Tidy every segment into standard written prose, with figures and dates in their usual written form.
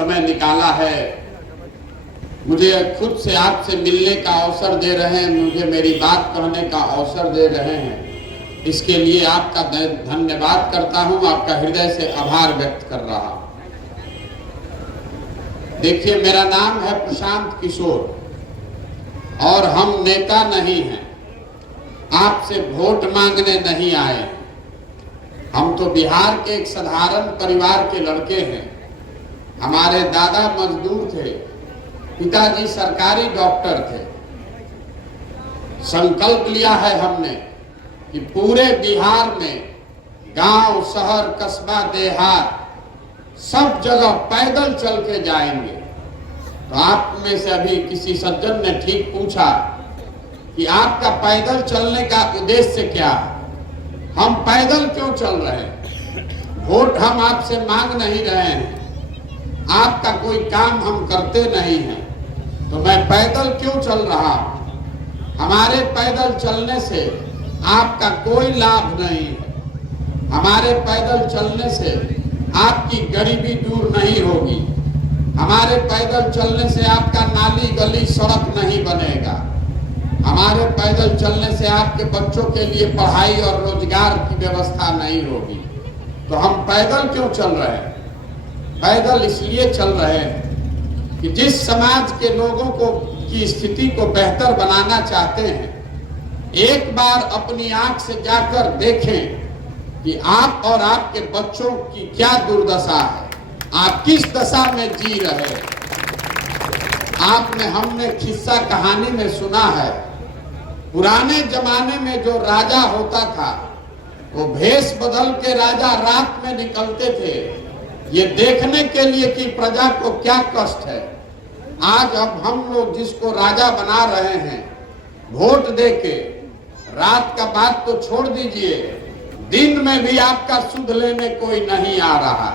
समय निकाला है, मुझे खुद से आपसे मिलने का अवसर दे रहे हैं, मुझे मेरी बात कहने का अवसर दे रहे हैं, इसके लिए आपका धन्यवाद करता हूं, आपका हृदय से आभार व्यक्त कर रहा हूं। देखिए, मेरा नाम है प्रशांत किशोर और हम नेता नहीं हैं, आपसे वोट मांगने नहीं आए। हम तो बिहार के एक साधारण परिवार के लड़के हैं। हमारे दादा मजदूर थे, पिताजी सरकारी डॉक्टर थे। संकल्प लिया है हमने कि पूरे बिहार में गांव, शहर, कस्बा, देहात सब जगह पैदल चल के जाएंगे। तो आप में से अभी किसी सज्जन ने ठीक पूछा कि आपका पैदल चलने का उद्देश्य क्या है? हम पैदल क्यों चल रहे हैं? वोट हम आपसे मांग नहीं रहे हैं, आपका कोई काम हम करते नहीं हैं, तो मैं पैदल क्यों चल रहा हूं? हमारे पैदल चलने से आपका कोई लाभ नहीं है। हमारे पैदल चलने से आपकी गरीबी दूर नहीं होगी। हमारे पैदल चलने से आपका नाली, गली, सड़क नहीं बनेगा। हमारे पैदल चलने से आपके बच्चों के लिए पढ़ाई और रोजगार की व्यवस्था नहीं होगी। तो हम पैदल क्यों चल रहे हैं? पैदल इसलिए चल रहे हैं कि जिस समाज के लोगों को की स्थिति को बेहतर बनाना चाहते हैं, एक बार अपनी आंख से जाकर देखें कि आप और आपके बच्चों की क्या दुर्दशा है, आप किस दशा में जी रहे हैं। आपने, हमने किस्सा कहानी में सुना है, पुराने जमाने में जो राजा होता था वो भेष बदल के राजा रात में निकलते थे, ये देखने के लिए कि प्रजा को क्या कष्ट है। आज अब हम लोग जिसको राजा बना रहे हैं, वोट देके, रात का बात तो छोड़ दीजिए, दिन में भी आपका सुध लेने कोई नहीं आ रहा।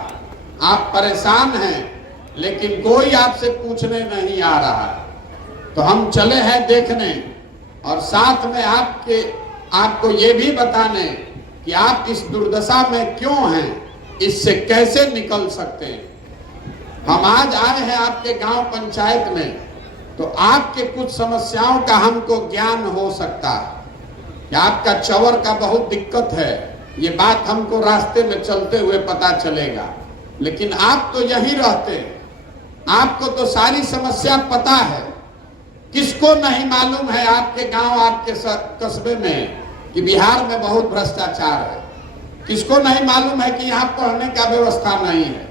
आप परेशान हैं, लेकिन कोई आपसे पूछने नहीं आ रहा। तो हम चले हैं देखने और साथ में आपको ये भी बताने कि आप इस दुर्दशा में क्यों हैं, इससे कैसे निकल सकते हैं। हम आज आए हैं आपके गांव पंचायत में, तो आपके कुछ समस्याओं का हमको ज्ञान हो सकता है कि आपका चवर का बहुत दिक्कत है, ये बात हमको रास्ते में चलते हुए पता चलेगा। लेकिन आप तो यहीं रहते हैं, आपको तो सारी समस्या पता है। किसको नहीं मालूम है आपके गांव, आपके कस्बे में कि बिहार में बहुत भ्रष्टाचार है? किसको नहीं मालूम है कि यहाँ पढ़ने का व्यवस्था नहीं है?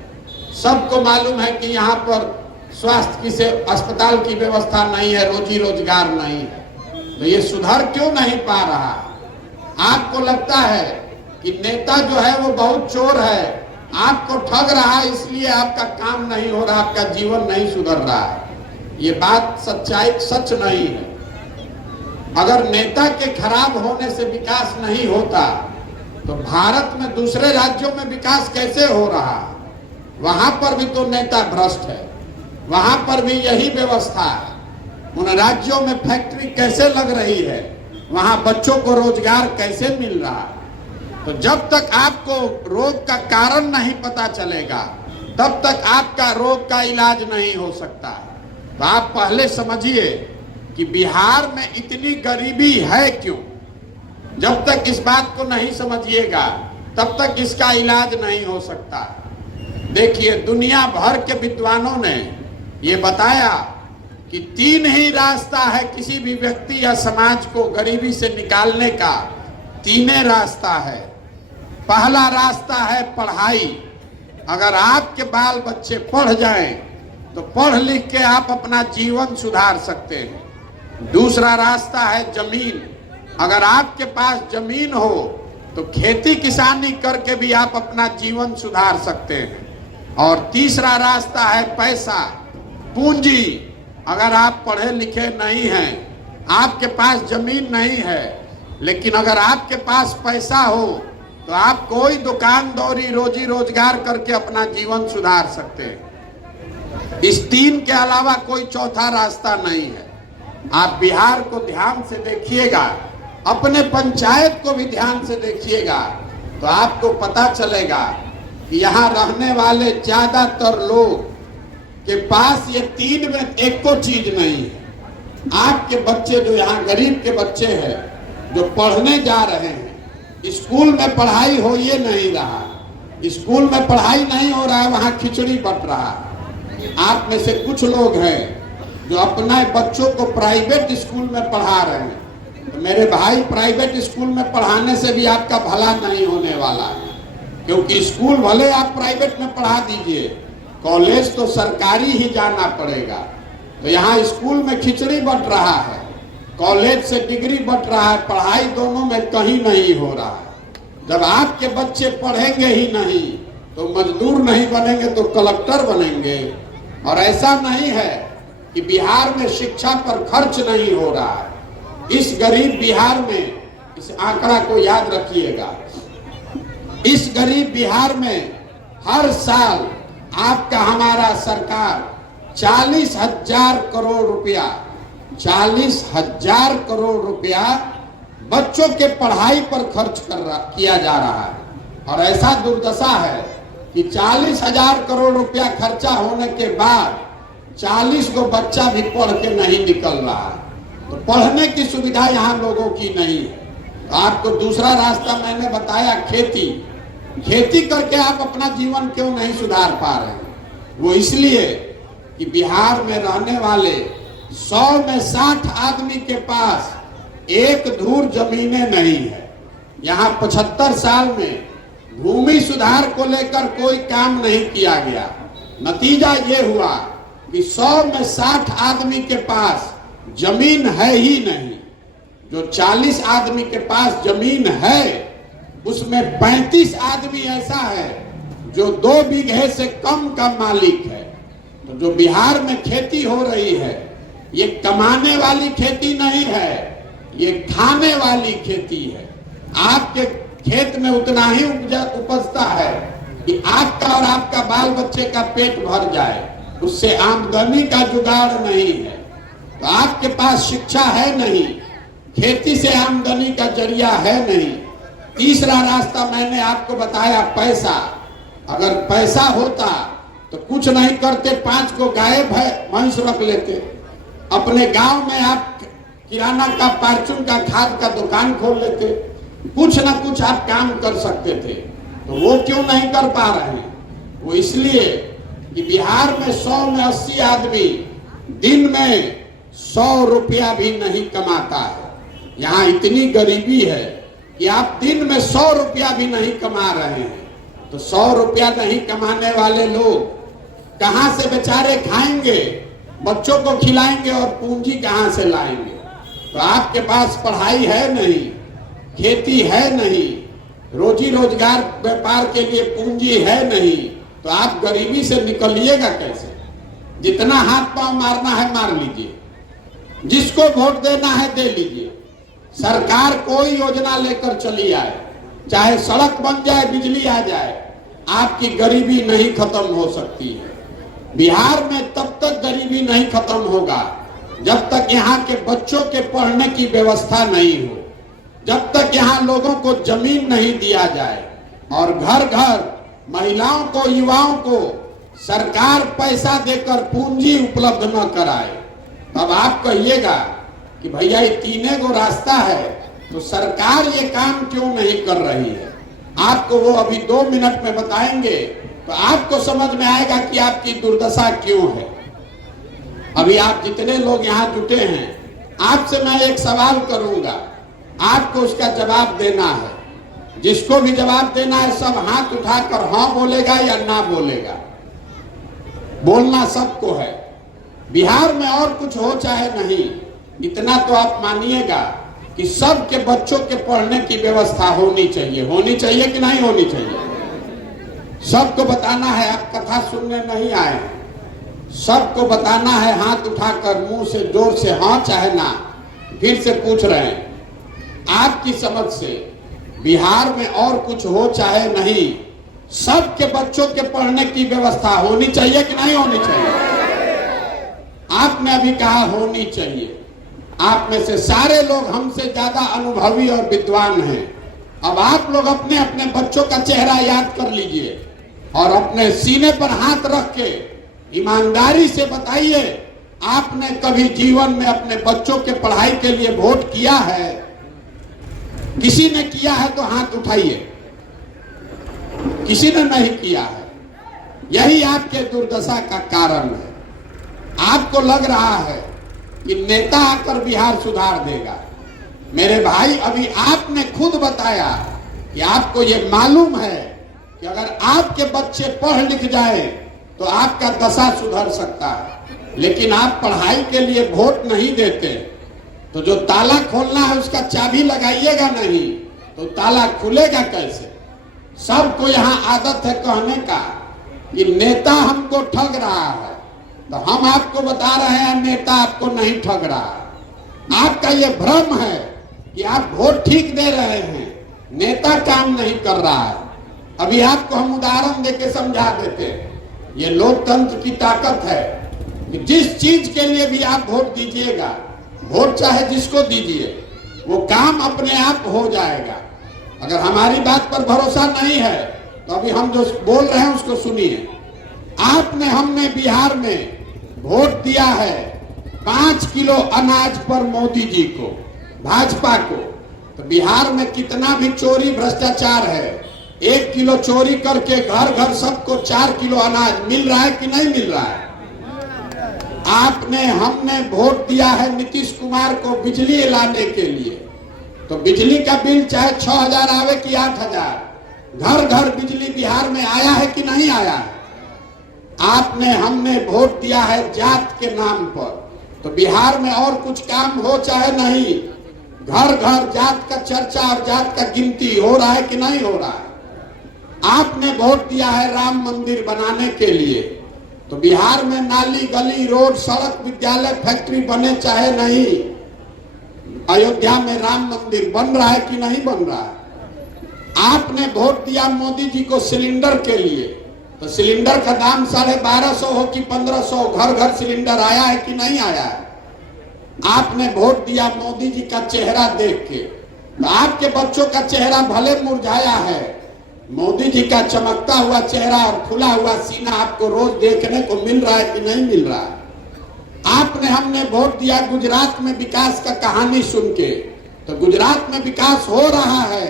सबको मालूम है कि यहाँ पर स्वास्थ्य की से अस्पताल की व्यवस्था नहीं है, रोजी रोजगार नहीं है। तो ये सुधर क्यों नहीं पा रहा? आपको लगता है कि नेता जो है वो बहुत चोर है, आपको ठग रहा है, इसलिए आपका काम नहीं हो रहा, आपका जीवन नहीं सुधर रहा है। ये बात सच नहीं है। अगर नेता के खराब होने से विकास नहीं होता तो भारत में दूसरे राज्यों में विकास कैसे हो रहा है? वहां पर भी तो नेता भ्रष्ट है, वहां पर भी यही व्यवस्था है। उन राज्यों में फैक्ट्री कैसे लग रही है, वहां बच्चों को रोजगार कैसे मिल रहा है? तो जब तक आपको रोग का कारण नहीं पता चलेगा, तब तक आपका रोग का इलाज नहीं हो सकता। तो आप पहले समझिए कि बिहार में इतनी गरीबी है क्यों। जब तक इस बात को नहीं समझिएगा, तब तक इसका इलाज नहीं हो सकता। देखिए, दुनिया भर के विद्वानों ने ये बताया कि 3 ही रास्ता है किसी भी व्यक्ति या समाज को गरीबी से निकालने का। 3 रास्ता है। पहला रास्ता है पढ़ाई। अगर आपके बाल बच्चे पढ़ जाएं तो पढ़ लिख के आप अपना जीवन सुधार सकते हैं। दूसरा रास्ता है जमीन। अगर आपके पास जमीन हो तो खेती किसानी करके भी आप अपना जीवन सुधार सकते हैं। और तीसरा रास्ता है पैसा, पूंजी। अगर आप पढ़े लिखे नहीं हैं, आपके पास जमीन नहीं है, लेकिन अगर आपके पास पैसा हो तो आप कोई दुकान दौरी, रोजी रोजगार करके अपना जीवन सुधार सकते हैं। इस 3 के अलावा कोई चौथा रास्ता नहीं है। आप बिहार को ध्यान से देखिएगा, अपने पंचायत को भी ध्यान से देखिएगा, तो आपको पता चलेगा कि यहाँ रहने वाले ज्यादातर लोग के पास ये तीन में एक को चीज नहीं है। आपके बच्चे जो यहाँ गरीब के बच्चे हैं जो पढ़ने जा रहे हैं, स्कूल में पढ़ाई हो ये नहीं रहा, स्कूल में पढ़ाई नहीं हो रहा है, वहाँ खिचड़ी बट रहा है। आप में से कुछ लोग हैं जो अपने बच्चों को प्राइवेट स्कूल में पढ़ा रहे हैं। तो मेरे भाई, प्राइवेट स्कूल में पढ़ाने से भी आपका भला नहीं होने वाला है, क्योंकि स्कूल भले आप प्राइवेट में पढ़ा दीजिए, कॉलेज तो सरकारी ही जाना पड़ेगा। तो यहाँ स्कूल में खिचड़ी बट रहा है, कॉलेज से डिग्री बट रहा है, पढ़ाई दोनों में कहीं नहीं हो रहा है। जब आपके बच्चे पढ़ेंगे ही नहीं तो मजदूर नहीं बनेंगे तो कलेक्टर बनेंगे। और ऐसा नहीं है कि बिहार में शिक्षा पर खर्च नहीं हो रहा है। इस गरीब बिहार में, इस आंकड़ा को याद रखिएगा, इस गरीब बिहार में हर साल आपका हमारा सरकार 40,000 करोड़ रुपया, 40,000 करोड़ रुपया बच्चों के पढ़ाई पर खर्च किया जा रहा है। और ऐसा दुर्दशा है कि 40,000 करोड़ रुपया खर्चा होने के बाद 40 को बच्चा भी पढ़ के नहीं निकल रहा है। तो पढ़ने की सुविधा यहाँ लोगों की नहीं है। तो आपको दूसरा रास्ता मैंने बताया, खेती। खेती करके आप अपना जीवन क्यों नहीं सुधार पा रहे हैं? वो इसलिए कि बिहार में रहने वाले 100 में 60 आदमी के पास एक धूर जमीनें नहीं है। यहाँ 75 साल में भूमि सुधार को लेकर कोई काम नहीं किया गया। नतीजा ये हुआ कि 100 में 60 आदमी के पास जमीन है ही नहीं। जो 40 आदमी के पास जमीन है उसमें 35 आदमी ऐसा है जो 2 बीघे से कम का मालिक है। तो जो बिहार में खेती हो रही है ये कमाने वाली खेती नहीं है, ये खाने वाली खेती है। आपके खेत में उतना ही उपजता है कि आपका और आपका बाल बच्चे का पेट भर जाए, उससे आमदनी का जुगाड़ नहीं है। तो आपके पास शिक्षा है नहीं, खेती से आमदनी का जरिया है नहीं। तीसरा रास्ता मैंने आपको बताया, पैसा। अगर पैसा होता तो कुछ नहीं करते, 5 को गाय भैंस रख लेते। अपने गांव में आप किराना का, फार्चून का, खाद का दुकान खोल लेते। कुछ ना कुछ आप काम कर सकते थे। तो वो क्यों नहीं कर पा रहे हैं? वो इसलिए कि बिहार में 100 में 80 आदमी दिन में 100 रुपया भी नहीं कमाता है। यहाँ इतनी गरीबी है कि आप दिन में 100 रुपया भी नहीं कमा रहे हैं। तो 100 रुपया नहीं कमाने वाले लोग कहां से बेचारे खाएंगे, बच्चों को खिलाएंगे और पूंजी कहां से लाएंगे? तो आपके पास पढ़ाई है नहीं, खेती है नहीं, रोजी रोजगार व्यापार के लिए पूंजी है नहीं, तो आप गरीबी से निकलिएगा कैसे? जितना हाथ पांव मारना है मार लीजिए, जिसको वोट देना है दे लीजिए। सरकार कोई योजना लेकर चली आए, चाहे सड़क बन जाए, बिजली आ जाए, आपकी गरीबी नहीं खत्म हो सकती है। बिहार में तब तक गरीबी नहीं खत्म होगा जब तक यहाँ के बच्चों के पढ़ने की व्यवस्था नहीं हो, जब तक यहाँ लोगों को जमीन नहीं दिया जाए और घर घर महिलाओं को, युवाओं को सरकार पैसा देकर पूंजी उपलब्ध न कराए। तब आप कहिएगा कि भैया ये 3 गो रास्ता है, तो सरकार ये काम क्यों नहीं कर रही है? आपको वो अभी 2 मिनट में बताएंगे तो आपको समझ में आएगा कि आपकी दुर्दशा क्यों है। अभी आप जितने लोग यहाँ जुटे हैं, आपसे मैं एक सवाल करूंगा, आपको उसका जवाब देना है। जिसको भी जवाब देना है सब हाथ उठाकर हाँ बोलेगा या ना बोलेगा। बोलना सबको है। बिहार में और कुछ हो चाहे नहीं, इतना तो आप मानिएगा कि सबके बच्चों के पढ़ने की व्यवस्था होनी चाहिए। होनी चाहिए कि नहीं होनी चाहिए? सबको बताना है। आप कथा सुनने नहीं आए, सबको बताना है हाथ उठाकर, मुंह से जोर से हाँ चाहे ना। फिर से पूछ रहे हैं, आपकी समझ से बिहार में और कुछ हो चाहे नहीं, सबके बच्चों के पढ़ने की व्यवस्था होनी चाहिए कि नहीं होनी चाहिए? आपने अभी कहा होनी चाहिए। आप में से सारे लोग हमसे ज्यादा अनुभवी और विद्वान हैं। अब आप लोग अपने अपने बच्चों का चेहरा याद कर लीजिए और अपने सीने पर हाथ रख के ईमानदारी से बताइए, आपने कभी जीवन में अपने बच्चों के पढ़ाई के लिए वोट किया है? किसी ने किया है तो हाथ उठाइए। किसी ने नहीं किया है। यही आपके दुर्दशा का कारण है। आपको लग रहा है कि नेता आकर बिहार सुधार देगा। मेरे भाई, अभी आपने खुद बताया कि आपको ये मालूम है कि अगर आपके बच्चे पढ़ लिख जाए तो आपका दशा सुधर सकता है, लेकिन आप पढ़ाई के लिए वोट नहीं देते, तो जो ताला खोलना है उसका चाबी लगाइएगा नहीं तो ताला खुलेगा कैसे? सबको यहाँ आदत है कहने का कि नेता हमको ठग रहा है, तो हम आपको बता रहे हैं नेता आपको नहीं ठग रहा। आपका ये भ्रम है कि आप वोट ठीक दे रहे हैं, नेता काम नहीं कर रहा है। अभी आपको हम उदाहरण देके समझा देते हैं। ये लोकतंत्र की ताकत है कि जिस चीज के लिए भी आप वोट दीजिएगा, वोट चाहे जिसको दीजिए, वो काम अपने आप हो जाएगा। अगर हमारी बात पर भरोसा नहीं है तो अभी हम जो बोल रहे हैं उसको सुनिए। आपने हमने बिहार में वोट दिया है 5 किलो अनाज पर मोदी जी को, भाजपा को, तो बिहार में कितना भी चोरी भ्रष्टाचार है, 1 किलो चोरी करके घर घर सबको 4 किलो अनाज मिल रहा है कि नहीं मिल रहा है? आपने हमने वोट दिया है नीतीश कुमार को बिजली लाने के लिए, तो बिजली का बिल चाहे 6,000 आवे कि 8,000, घर घर बिजली बिहार में आया है कि नहीं आया है? आपने हमने वोट दिया है जात के नाम पर, तो बिहार में और कुछ काम हो चाहे नहीं, घर घर जात का चर्चा और जात का गिनती हो रहा है कि नहीं हो रहा है? आपने वोट दिया है राम मंदिर बनाने के लिए, तो बिहार में नाली गली रोड सड़क विद्यालय फैक्ट्री बने चाहे नहीं, अयोध्या में राम मंदिर बन रहा है कि नहीं बन रहा है? आपने वोट दिया मोदी जी को सिलेंडर के लिए, तो सिलेंडर का दाम 1250 हो कि 1500, घर घर सिलेंडर आया है कि नहीं आया है? आपने वोट दिया मोदी जी का चेहरा देख के, तो आपके बच्चों का चेहरा भले मुरझाया है, मोदी जी का चमकता हुआ चेहरा और खुला हुआ सीना आपको रोज देखने को मिल रहा है कि नहीं मिल रहा है? आपने हमने वोट दिया गुजरात में विकास का कहानी सुन के, तो गुजरात में विकास हो रहा है,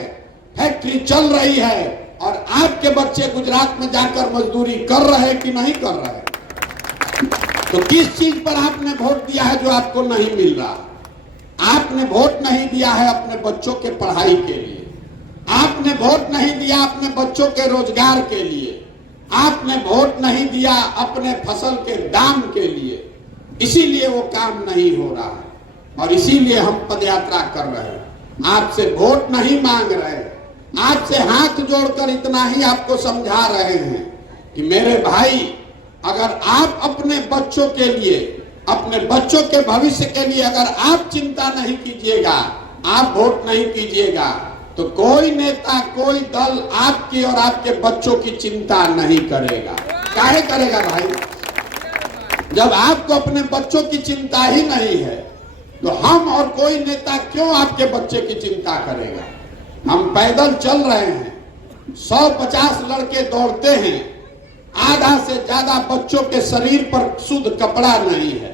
फैक्ट्री चल रही है, और आपके बच्चे गुजरात में जाकर मजदूरी कर रहे हैं कि नहीं कर रहे? तो किस चीज पर आपने वोट दिया है जो आपको नहीं मिल रहा? आपने वोट नहीं दिया है अपने बच्चों के पढ़ाई के लिए, आपने वोट नहीं दिया अपने बच्चों के रोजगार के लिए, आपने वोट नहीं दिया अपने फसल के दाम के लिए, इसीलिए वो काम नहीं हो रहा है और इसीलिए हम पदयात्रा कर रहे हैं। आपसे वोट नहीं मांग रहे, आपसे हाथ जोड़कर इतना ही आपको समझा रहे हैं कि मेरे भाई, अगर आप अपने बच्चों के लिए, अपने बच्चों के भविष्य के लिए अगर आप चिंता नहीं कीजिएगा, आप वोट नहीं कीजिएगा, तो कोई नेता कोई दल आपकी और आपके बच्चों की चिंता नहीं करेगा। काहे करेगा भाई? जब आपको अपने बच्चों की चिंता ही नहीं है तो हम और कोई नेता क्यों आपके बच्चे की चिंता करेगा? हम पैदल चल रहे हैं, 150 लड़के दौड़ते हैं, आधा से ज्यादा बच्चों के शरीर पर शुद्ध कपड़ा नहीं है,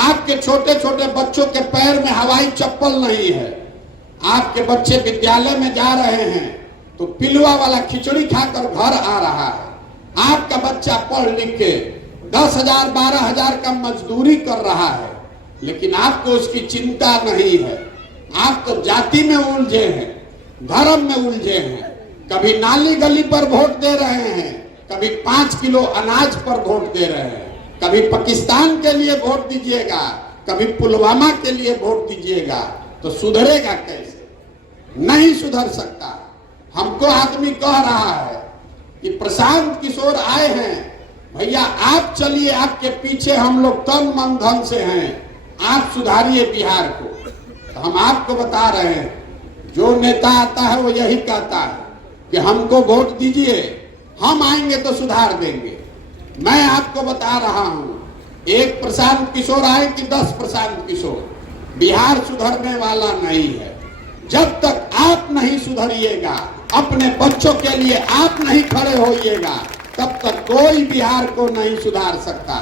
आपके छोटे छोटे बच्चों के पैर में हवाई चप्पल नहीं है, आपके बच्चे विद्यालय में जा रहे हैं तो पिलुआ वाला खिचड़ी खाकर घर आ रहा है, आपका बच्चा पढ़ लिख के 10,000 12,000 का मजदूरी कर रहा है, लेकिन आपको उसकी चिंता नहीं है। आप तो जाति में उलझे हैं, धर्म में उलझे हैं, कभी नाली गली पर वोट दे रहे हैं, कभी 5 किलो अनाज पर वोट दे रहे हैं, कभी पाकिस्तान के लिए वोट दीजिएगा, कभी पुलवामा के लिए वोट दीजिएगा, तो सुधरेगा कैसे? नहीं सुधर सकता। हमको आदमी कह रहा है कि प्रशांत किशोर आए हैं, भैया आप चलिए, आपके पीछे हम लोग तन मन धन से हैं, आप सुधारिए बिहार को। तो हम आपको बता रहे हैं, जो नेता आता है वो यही कहता है कि हमको वोट दीजिए, हम आएंगे तो सुधार देंगे। मैं आपको बता रहा हूं, एक प्रशांत किशोर आए कि 10 प्रशांत किशोर, बिहार सुधरने वाला नहीं है। जब तक आप नहीं सुधरिएगा, अपने बच्चों के लिए आप नहीं खड़े होइएगा, तब तक कोई बिहार को नहीं सुधार सकता।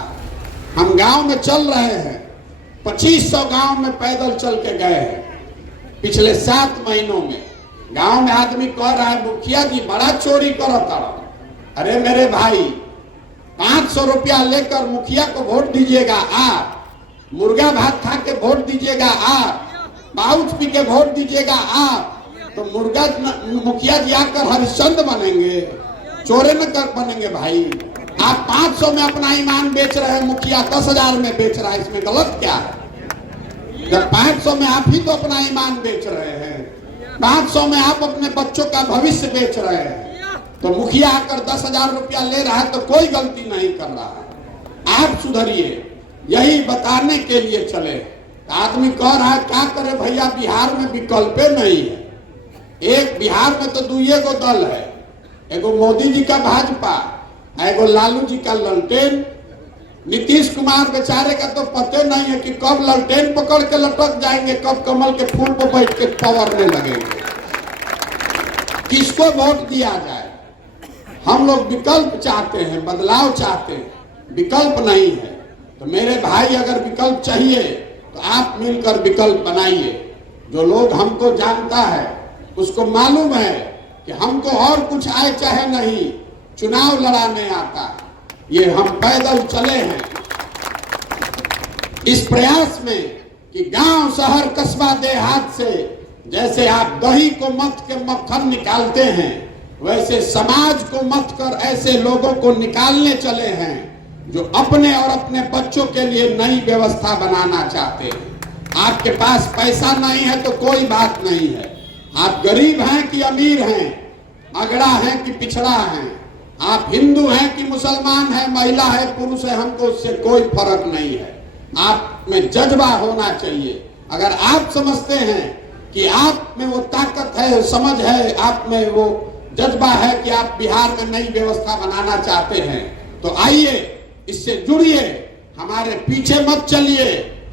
हम गांव में चल रहे हैं, 2500 गांव में पैदल चल के गए हैं पिछले 7 महीनों में। गांव में आदमी कह रहा है मुखिया जी बड़ा चोरी करता। अरे मेरे भाई, 500 रुपया लेकर मुखिया को वोट दीजिएगा आप, मुर्गा भात खा के वोट दीजिएगा आप, पाउच पी के वोट दीजिएगा आप, तो मुखिया जी आकर हरिश्चंद्र बनेंगे, चोरे न कर बनेंगे भाई। आप 500 में अपना ईमान बेच रहे हैं, मुखिया 10,000 में बेच रहा है, इसमें गलत क्या है? जब 500 में आप ही तो अपना ईमान बेच रहे हैं, 500 में आप अपने बच्चों का भविष्य बेच रहे हैं, तो मुखिया आकर 10,000 रुपया ले रहा है तो कोई गलती नहीं कर रहा है। आप सुधरिए, यही बताने के लिए चले। आदमी कह रहा है क्या करे भैया, बिहार में विकल्प नहीं है। एक बिहार में तो 2 दल है, एगो मोदी जी का भाजपा, एगो लालू जी का ललटेन। नीतीश कुमार बेचारे का तो पते नहीं है कि कब ललटेन पकड़ के लटक जाएंगे, कब कमल के फूल पर बैठ के पवरने लगेंगे। किसको वोट दिया जाए? हम लोग विकल्प चाहते हैं, बदलाव चाहते हैं, विकल्प नहीं है। तो मेरे भाई, अगर विकल्प चाहिए तो आप मिलकर विकल्प बनाइए। जो लोग हमको जानता है उसको मालूम है कि हमको और कुछ आए चाहे नहीं, चुनाव लड़ाने आता। ये हम पैदल चले हैं इस प्रयास में कि गांव, शहर, कस्बा, देहात से जैसे आप दही को मथ के मक्खन निकालते हैं, वैसे समाज को मथ कर ऐसे लोगों को निकालने चले हैं जो अपने और अपने बच्चों के लिए नई व्यवस्था बनाना चाहते हैं। आपके पास पैसा नहीं है तो कोई बात नहीं है, आप गरीब हैं कि अमीर हैं, अगड़ा है कि पिछड़ा है, आप हिंदू हैं कि मुसलमान हैं, महिला है, पुरुष है, हमको उससे कोई फर्क नहीं है। आप में जज्बा होना चाहिए। अगर आप समझते हैं कि आप में वो ताकत है, समझ है, आप में वो जज्बा है कि आप बिहार में नई व्यवस्था बनाना चाहते हैं, तो आइए, इससे जुड़िए, हमारे पीछे मत चलिए,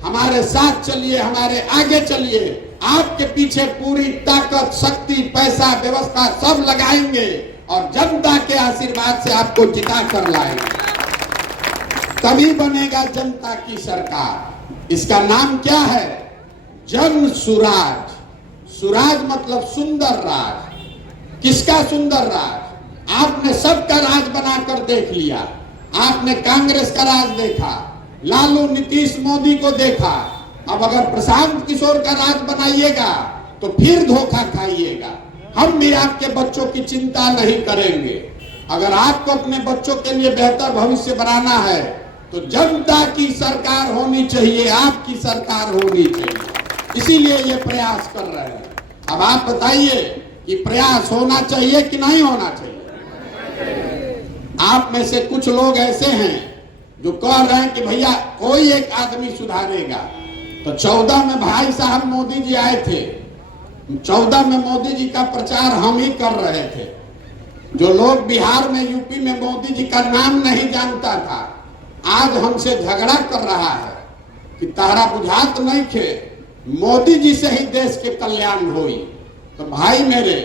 हमारे साथ चलिए, हमारे आगे चलिए। आपके पीछे पूरी ताकत, शक्ति, पैसा, व्यवस्था सब लगाएंगे और जनता के आशीर्वाद से आपको जिता कर लाएंगे। तभी बनेगा जनता की सरकार। इसका नाम क्या है? जन सुराज। सुराज मतलब सुंदर राज। किसका सुंदर राज? आपने सबका राज बनाकर देख लिया। आपने कांग्रेस का राज देखा, लालू, नीतीश, मोदी को देखा। अब अगर प्रशांत किशोर का राज बनाइएगा तो फिर धोखा खाइएगा। हम भी आपके बच्चों की चिंता नहीं करेंगे। अगर आपको अपने बच्चों के लिए बेहतर भविष्य बनाना है तो जनता की सरकार होनी चाहिए, आपकी सरकार होनी चाहिए। इसीलिए ये प्रयास कर रहे हैं। अब आप बताइए कि प्रयास होना चाहिए कि नहीं होना चाहिए? आप में से कुछ लोग ऐसे हैं जो कह रहे हैं कि भैया कोई एक आदमी सुधारेगा। तो 14 में भाई साहब मोदी जी आए थे, 14 में मोदी जी का प्रचार हम ही कर रहे थे। जो लोग बिहार में, यूपी में मोदी जी का नाम नहीं जानता था, आज हमसे झगड़ा कर रहा है कि तारा बुझात नहीं थे, मोदी जी से ही देश के कल्याण हुई। तो भाई मेरे,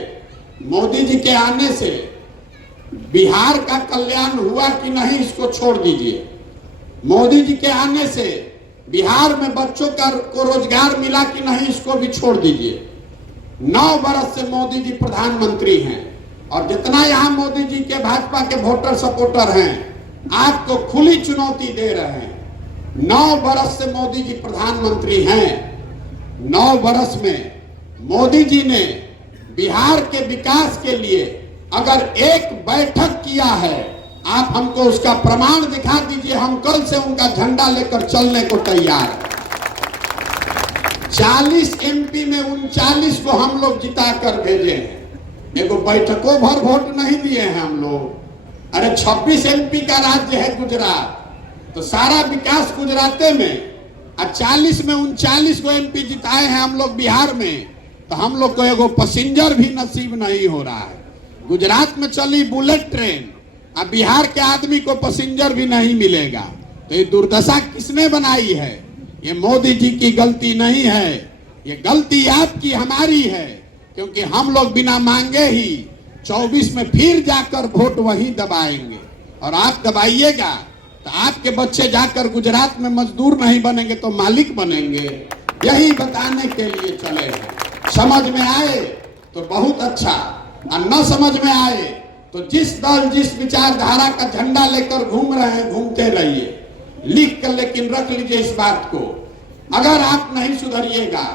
मोदी जी के आने से बिहार का कल्याण हुआ कि नहीं, इसको छोड़ दीजिए। मोदी जी के आने से बिहार में बच्चों को रोजगार मिला कि नहीं, इसको भी छोड़ दीजिए। 9 बरस से मोदी जी प्रधानमंत्री हैं और जितना यहाँ मोदी जी के भाजपा के वोटर सपोर्टर हैं, आपको खुली चुनौती दे रहे हैं। 9 बरस से मोदी जी प्रधानमंत्री हैं। 9 बरस में मोदी जी ने बिहार के विकास के लिए अगर एक बैठक किया है, आप हमको उसका प्रमाण दिखा दीजिए। हम कल से उनका झंडा लेकर चलने को तैयार हैं। 40 एमपी में 39 को हम लोग जिता कर भेजे हैं। एगो बैठकों भर वोट नहीं दिए हैं हम लोग। अरे 26 एमपी का राज्य है गुजरात, तो सारा विकास गुजराते में, और 40 में 39 को एमपी जिताए हैं हम लोग बिहार में। तो हम लोग को एगो पैसेंजर भी नसीब नहीं हो रहा है। गुजरात में चली बुलेट ट्रेन, अब बिहार के आदमी को पैसेंजर भी नहीं मिलेगा। तो ये दुर्दशा किसने बनाई है? ये मोदी जी की गलती नहीं है, ये गलती आपकी, हमारी है। क्योंकि हम लोग बिना मांगे ही 24 में फिर जाकर वोट वही दबाएंगे। और आप दबाइएगा तो आपके बच्चे जाकर गुजरात में मजदूर नहीं बनेंगे तो मालिक बनेंगे। यही बताने के लिए चले हैं। समझ में आए तो बहुत अच्छा, और न समझ में आए तो जिस दल जिस विचारधारा का झंडा लेकर घूम रहे हैं घूमते रहिए। लिख कर लेकिन रख लीजिए इस बात को, अगर आप नहीं सुधरिएगा,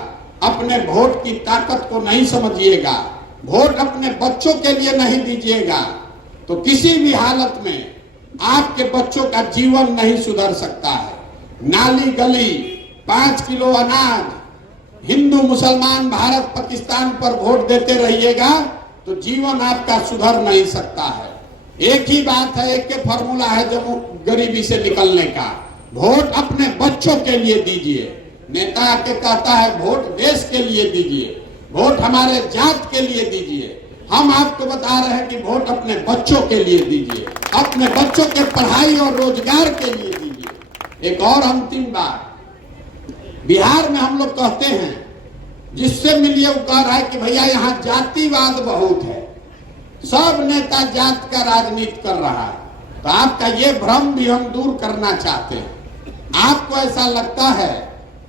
अपने वोट की ताकत को नहीं समझिएगा, वोट अपने बच्चों के लिए नहीं दीजिएगा, तो किसी भी हालत में आपके बच्चों का जीवन नहीं सुधर सकता है। नाली गली 5 किलो अनाज, हिंदू मुसलमान भारत पाकिस्तान पर वोट देते रहिएगा तो जीवन आपका सुधर नहीं सकता है। एक ही बात है, एक के फॉर्मूला है जो गरीबी से निकलने का, वोट अपने बच्चों के लिए दीजिए। नेता आके कहता है वोट देश के लिए दीजिए, वोट हमारे जात के लिए दीजिए। हम आपको बता रहे हैं कि वोट अपने बच्चों के लिए दीजिए, अपने बच्चों के पढ़ाई और रोजगार के लिए दीजिए। एक और अंतिम बात, बिहार में हम लोग कहते हैं, जिससे मिलिए वो कह रहा है कि भैया यहाँ जातिवाद बहुत है, सब नेता जात का राजनीति कर रहा है। तो आपका ये भ्रम भी हम दूर करना चाहते हैं। आपको ऐसा लगता है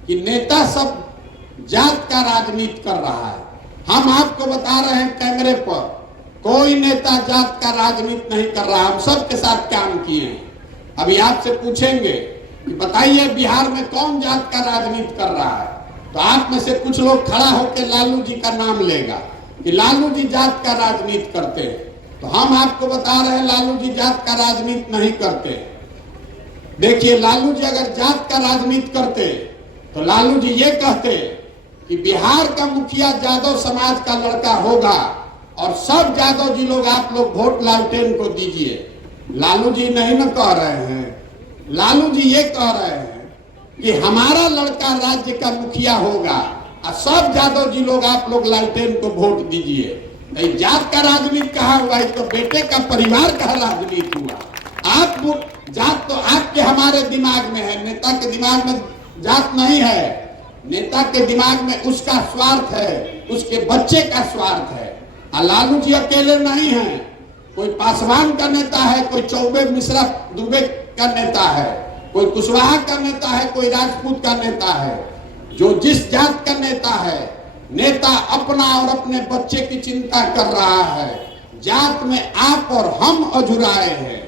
कि नेता सब जात का राजनीति कर रहा है। हम आपको बता रहे हैं कैमरे पर, कोई नेता जात का राजनीति नहीं कर रहा। हम सबके साथ काम किए हैं। अभी आपसे पूछेंगे कि बताइए बिहार में कौन जात का राजनीति कर रहा है, तो आप में से कुछ लोग खड़ा होकर लालू जी का नाम लेगा कि लालू जी जात का राजनीति करते हैं। तो हम आपको बता रहे हैं लालू जी जात का राजनीति नहीं करते। देखिए, लालू जी अगर जात का राजनीति करते तो लालू जी ये कहते कि बिहार का मुखिया यादव समाज का लड़का होगा और सब यादव जी लोग आप लोग वोट लालटेन को दीजिए। लालू जी नहीं न कह रहे हैं, लालू जी ये कह रहे हैं कि हमारा लड़का राज्य का मुखिया होगा और सब यादव जी लोग आप लोग लालटेन को वोट दीजिए। नहीं, जात का राजनीति कहाँ हुआ, तो बेटे का परिवार का राजनीति हुआ। आप जात तो आपके हमारे दिमाग में है, नेता के दिमाग में जात नहीं है। नेता के दिमाग में उसका स्वार्थ है, उसके बच्चे का स्वार्थ है। और लालू जी अकेले नहीं हैं, कोई पासवान का नेता है, कोई चौबे मिश्रा दुबे का नेता है, कोई कुशवाहा का नेता है, कोई राजपूत का नेता है। जो जिस जात का नेता है, नेता अपना और अपने बच्चे की चिंता कर रहा है। जात में आप और हम अझुराए हैं।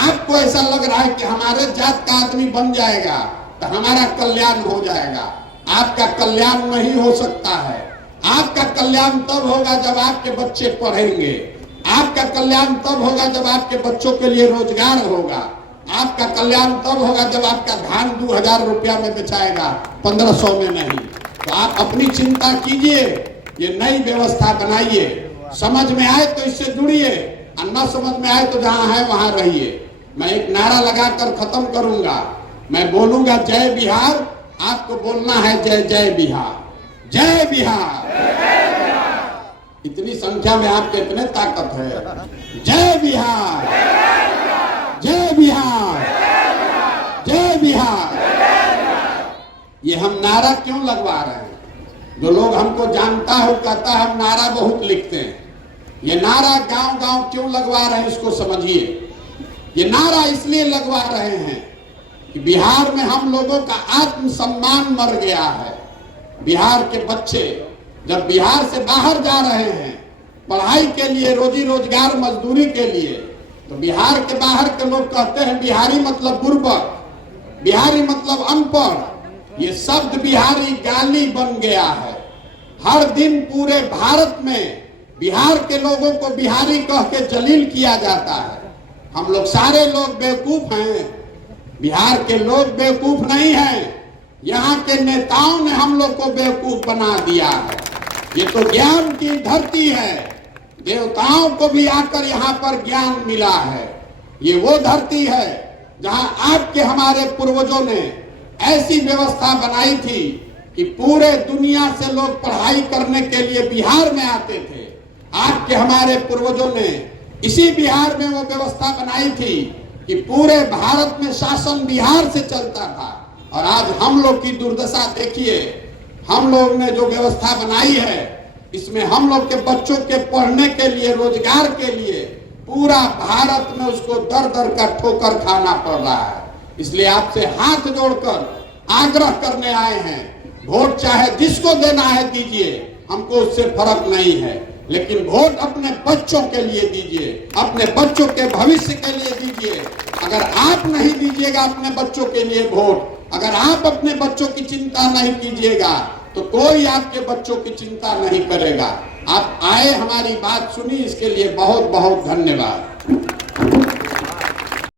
आपको ऐसा लग रहा है कि हमारे जात का आदमी बन जाएगा तो हमारा कल्याण हो जाएगा। आपका कल्याण नहीं हो सकता है। आपका कल्याण तब होगा जब आपके बच्चे पढ़ेंगे। आपका कल्याण तब होगा जब आपके बच्चों के लिए रोजगार होगा। आपका कल्याण तब होगा जब आपका धान 2000 रुपया में बेचाएगा, 1500 में नहीं। तो आप अपनी चिंता कीजिए, ये नई व्यवस्था बनाइए। समझ में आए तो इससे जुड़िए, और न समझ में आए तो जहां है वहां रहिए। मैं एक नारा लगाकर खत्म करूंगा। मैं बोलूंगा जय बिहार, आपको बोलना है जय जय बिहार, जय बिहार। इतनी संख्या में आपके इतने ताकत है। जय बिहार, जय बिहार, जय बिहार। ये हम नारा क्यों लगवा रहे हैं? जो लोग हमको जानता है वो कहता है हम नारा बहुत लिखते हैं। ये नारा गांव गांव क्यों लगवा रहे हैं इसको समझिए। ये नारा इसलिए लगवा रहे हैं कि बिहार में हम लोगों का आत्मसम्मान मर गया है। बिहार के बच्चे जब बिहार से बाहर जा रहे हैं पढ़ाई के लिए, रोजी रोजगार, मजदूरी के लिए, तो बिहार के बाहर के लोग कहते हैं बिहारी मतलब बुर्बक, बिहारी मतलब अनपढ़। ये शब्द बिहारी गाली बन गया है। हर दिन पूरे भारत में बिहार के लोगों को बिहारी कह के जलील किया जाता है। हम लोग सारे लोग बेवकूफ हैं, बिहार के लोग बेवकूफ नहीं हैं। यहाँ के नेताओं ने हम लोग को बेवकूफ बना दिया है। ये तो ज्ञान की धरती है, देवताओं को भी आकर यहाँ पर ज्ञान मिला है। ये वो धरती है जहाँ आपके हमारे पूर्वजों ने ऐसी व्यवस्था बनाई थी कि पूरे दुनिया से लोग पढ़ाई करने के लिए बिहार में आते थे। आपके हमारे पूर्वजों ने इसी बिहार में वो व्यवस्था बनाई थी कि पूरे भारत में शासन बिहार से चलता था। और आज हम लोग की दुर्दशा देखिए। हम लोग ने जो व्यवस्था बनाई है इसमें हम लोग के बच्चों के पढ़ने के लिए, रोजगार के लिए पूरा भारत में उसको दर दर का ठोकर खाना पड़ रहा है। इसलिए आपसे हाथ जोड़कर आग्रह करने आए हैं, वोट चाहे जिसको देना है दीजिए, हमको उससे फर्क नहीं है, लेकिन वोट अपने बच्चों के लिए दीजिए, अपने बच्चों के भविष्य के लिए दीजिए। अगर आप नहीं दीजिएगा अपने बच्चों के लिए वोट, अगर आप अपने बच्चों की चिंता नहीं कीजिएगा, तो कोई आपके बच्चों की चिंता नहीं करेगा। आप आए, हमारी बात सुनी, इसके लिए बहुत बहुत धन्यवाद।